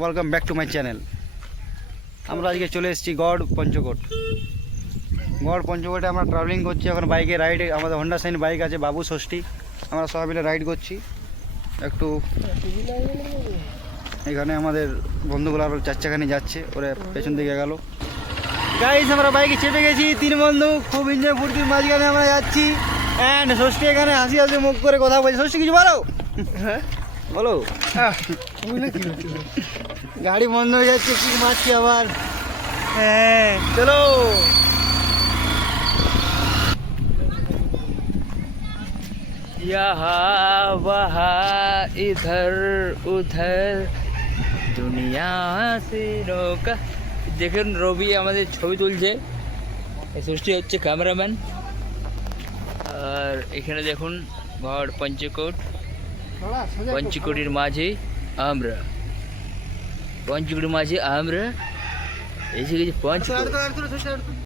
Welcome back to my channel আমরা আজকে চলে এসেছি গড় পঞ্চকোট। গড় পঞ্চকোটে আমরা ট্রাভেলিং করছি, এখন বাইকে রাইড আমাদের হন্ডা সাইন বাইক আছে, বাবু ষষ্ঠী। আমরা সবাই মিলে রাইড করছি। একটু এখানে আমাদের বন্ধুগুলো আরও চার চাকানি যাচ্ছে, ওরা পেছন দিকে গেল। গাইজ আমরা বাইকে চেপে গেছি, তিন বন্ধু, খুব এনজয় ফুর্তির মাঝখানে আমরা যাচ্ছি। অ্যান্ড ষষ্ঠী এখানে হাসি হাসি মুখ করে কথা বলছে। ষষ্ঠী, কিছু বলো? হ্যাঁ? বলো গাড়ি বন্ধ হয়ে যাচ্ছে কি মারছি আবার হ্যাঁ চলো यहाँ वहाँ इधर उधर দুনিয়া সে নৌকা দেখুন রবি আমাদের ছবি তুলছে এই সৃষ্টি হচ্ছে ক্যামেরাম্যান আর এখানে দেখুন ঘর পঞ্চকোট পঞ্চকোটির মাঝে আমরা পঞ্চকোটির মাঝে আমরা এসে গেছি পঞ্চকোট